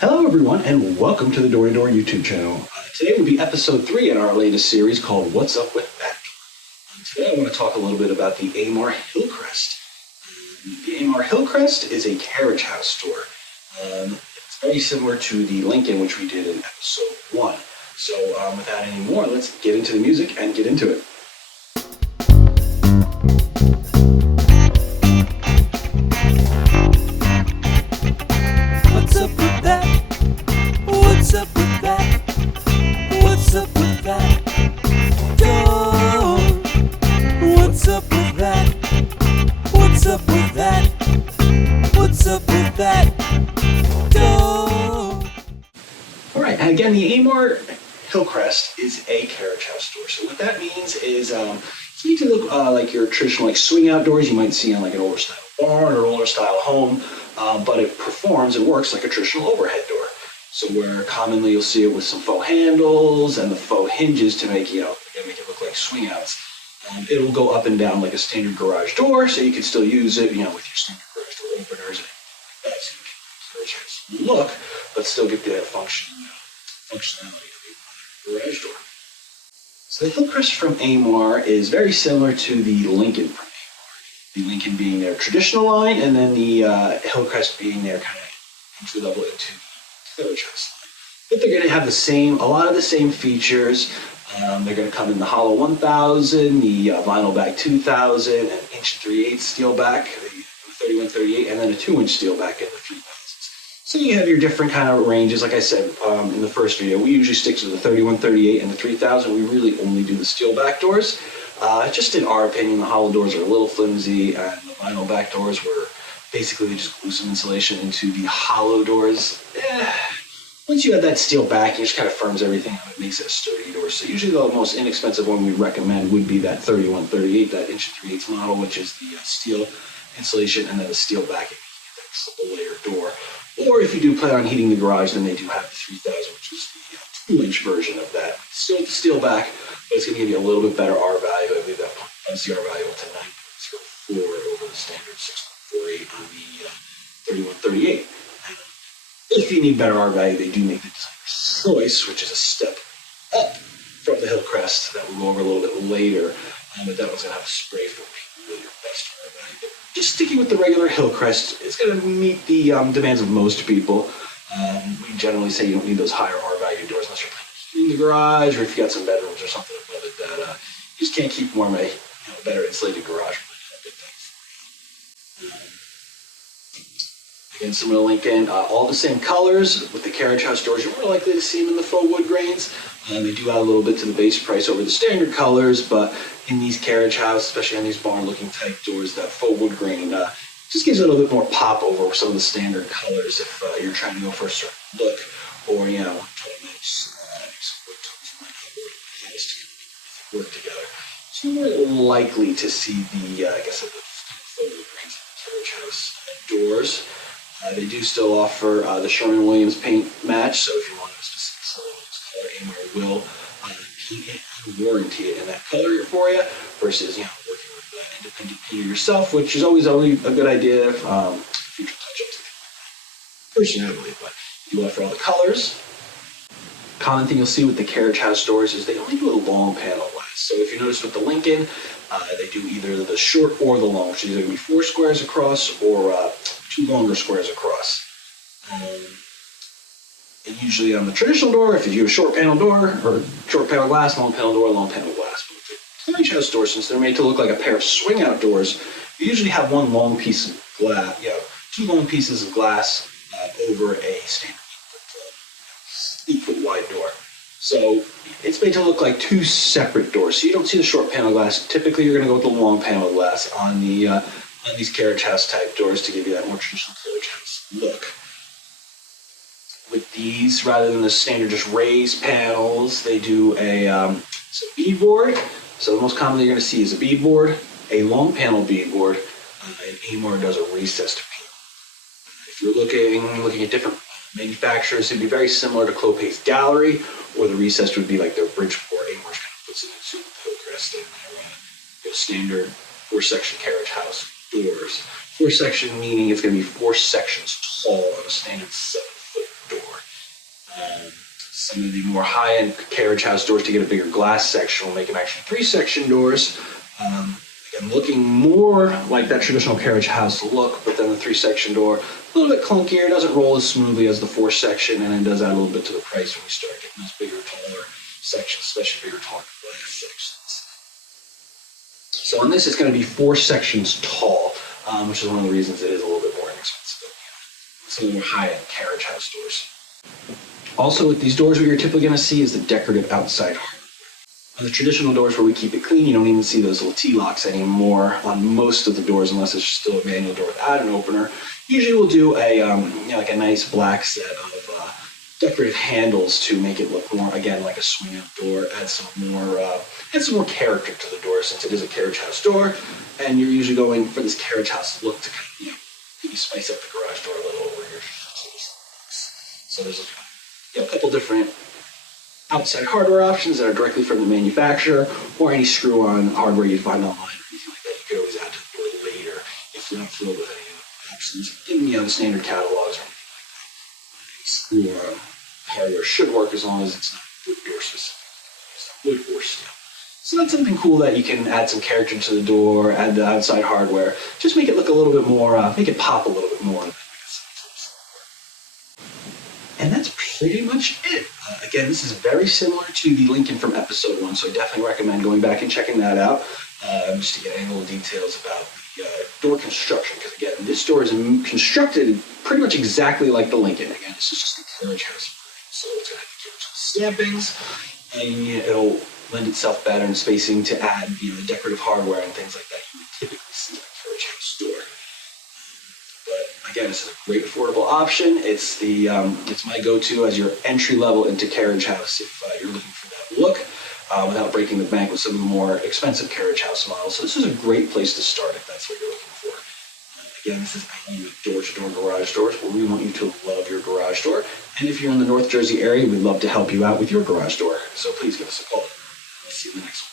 Hello everyone and welcome to the Door to Door YouTube channel. Today will be episode 3 in our latest series called What's Up with That? Today I want to talk a little bit about the Amarr Hillcrest. The Amarr Hillcrest is a carriage house store. It's very similar to the Lincon, which we did in episode 1. So without any more, let's get into the music and get into it. What's up with that? What's up with that? What's up with that? Door. What's up with that? What's up with that? What's up with that? Door. Alright, and again, the Amarr Hillcrest is a carriage house store. So what that means is it's made to look like your traditional swing outdoors you might see on like an older style barn or older style home, but it performs and works like a traditional overhead door. So where commonly you'll see it with some faux handles and the faux hinges to make make it look like swing outs. It'll go up and down like a standard garage door, so you can still use it, with your standard garage door openers and like that, so you can carriage house look, but still get the functionality of a garage door. So the Hillcrest from Amarr is very similar to the Lincon from Amarr. The Lincon being their traditional line, and then the Hillcrest being their kind of entry level into the carriage house line. But they're going to have a lot of the same features. They're going to come in the hollow 1000, the vinyl back 2000, an inch 3/8 steel back, the 3138, and then a 2-inch steel back in the 3000s. So you have your different kind of ranges. Like I said in the first video, we usually stick to the 3138 and the 3000. We really only do the steel back doors. Just in our opinion, the hollow doors are a little flimsy, and the vinyl back doors were basically they just glue some insulation into the hollow doors. Once you have that steel backing, it just kind of firms everything up. It makes it a sturdy door. So usually the most inexpensive one we recommend would be that 3138, that inch 3/8 model, which is the steel insulation and then the steel backing, that triple layer door. Or if you do plan on heating the garage, then they do have the 3000, which is the 2-inch version of that. Still the steel back, but it's going to give you a little bit better R value. I believe that bumps the R value up to 9.04 over the standard 6.48 on the 3138. If you need better R value, they do make the designer's choice, which is a step up from the Hillcrest that we'll go over a little bit later. But that one's going to have a spray for really your best R value. But just sticking with the regular Hillcrest, it's going to meet the demands of most people. We generally say you don't need those higher R value doors unless you're planning in the garage, or if you got some bedrooms or something above it that you just can't keep warm. A better insulated garage might be a good thing for you. Again, similar to Lincon, all the same colors. With the carriage house doors, you're more likely to see them in the faux wood grains. They do add a little bit to the base price over the standard colors, but in these carriage house, especially on these barn-looking type doors, that faux wood grain just gives it a little bit more pop over some of the standard colors if you're trying to go for a certain look, or trying to match some wood tones you might have over the house to work together. So you're more likely to see the faux wood grains in the carriage house doors. They do still offer the Sherwin-Williams paint match, so if you want a specific Sherwin-Williams color, Amarr will paint it and warranty it in that color for you, versus working with an independent painter yourself, which is always a good idea if future touch-ups and things like that. Personally, but you offer all the colors. Common thing you'll see with the carriage house doors is they only do a long panel glass. So if you notice with the Lincon, they do either the short or the long, which is either going to be 4 squares across or 2 longer squares across. And usually on the traditional door, if you do a short panel door, or short panel glass, long panel door, long panel glass. But with the carriage house doors, since they're made to look like a pair of swing out doors, you usually have one long piece of glass, 2 long pieces of glass over a standard 8-foot wide door. So it's made to look like 2 separate doors. So you don't see the short panel glass. Typically, you're going to go with the long panel glass on these carriage house type doors to give you that more traditional carriage house look. With these, rather than the standard just raised panels, they do a beadboard. So the most commonly you're going to see is a beadboard, a long panel beadboard, and Amarr does a recessed panel. If you're looking at different manufacturers, it'd be very similar to Clopay's Gallery, or the recessed would be like their Bridgeport. Amarr kind of puts it into the Hillcrest and their standard 4-section carriage house doors. 4-section meaning it's going to be 4 sections tall on a standard 7-foot door. Some of the more high-end carriage house doors, to get a bigger glass section, will make them actually 3-section doors. Again, looking more like that traditional carriage house look, but then the 3-section door, a little bit clunkier, doesn't roll as smoothly as the 4-section, and it does add a little bit to the price when you start getting those bigger, taller sections, especially bigger, taller glass sections. So on this, it's going to be 4 sections tall, which is one of the reasons it is a little bit more inexpensive than some of the more high-end carriage house doors. Also, with these doors, what you're typically going to see is the decorative outside hardware. On the traditional doors where we keep it clean, you don't even see those little T-locks anymore on most of the doors, unless it's still a manual door without an opener. Usually we'll do a like a nice black set of decorative handles to make it look more, again, like a swing-out door, add some more character to the door, since it is a carriage house door, and you're usually going for this carriage house look to kind of, maybe spice up the garage door a little over here. So there's a couple different outside hardware options that are directly from the manufacturer, or any screw-on hardware you'd find online or anything like that. You could always add to the door later if you're not thrilled with any of the options in the standard catalogs or anything like that. Any screw-on hardware should work as long as it's not wood door specific. It's not wood or steel. So that's something cool that you can add some character to the door, add the outside hardware, just make it look a little bit more, make it pop a little bit more. And that's pretty much it. Again, this is very similar to the Lincon from episode 1, so I definitely recommend going back and checking that out, just to get any little details about the door construction. Because again, this door is constructed pretty much exactly like the Lincon. Again, this is just a carriage house, so it's going to have the carriage stampings, and it'll lend itself better in spacing to add, the decorative hardware and things like that you would typically see in a carriage house door. But again, this is a great affordable option. It's it's my go-to as your entry level into carriage house if you're looking for that look without breaking the bank with some of the more expensive carriage house models. So this is a great place to start if that's what you're looking for. Again, this is door-to-door garage doors, where we want you to love your garage door. And if you're in the North Jersey area, we'd love to help you out with your garage door. So please give us a call. I'll see you in the next one.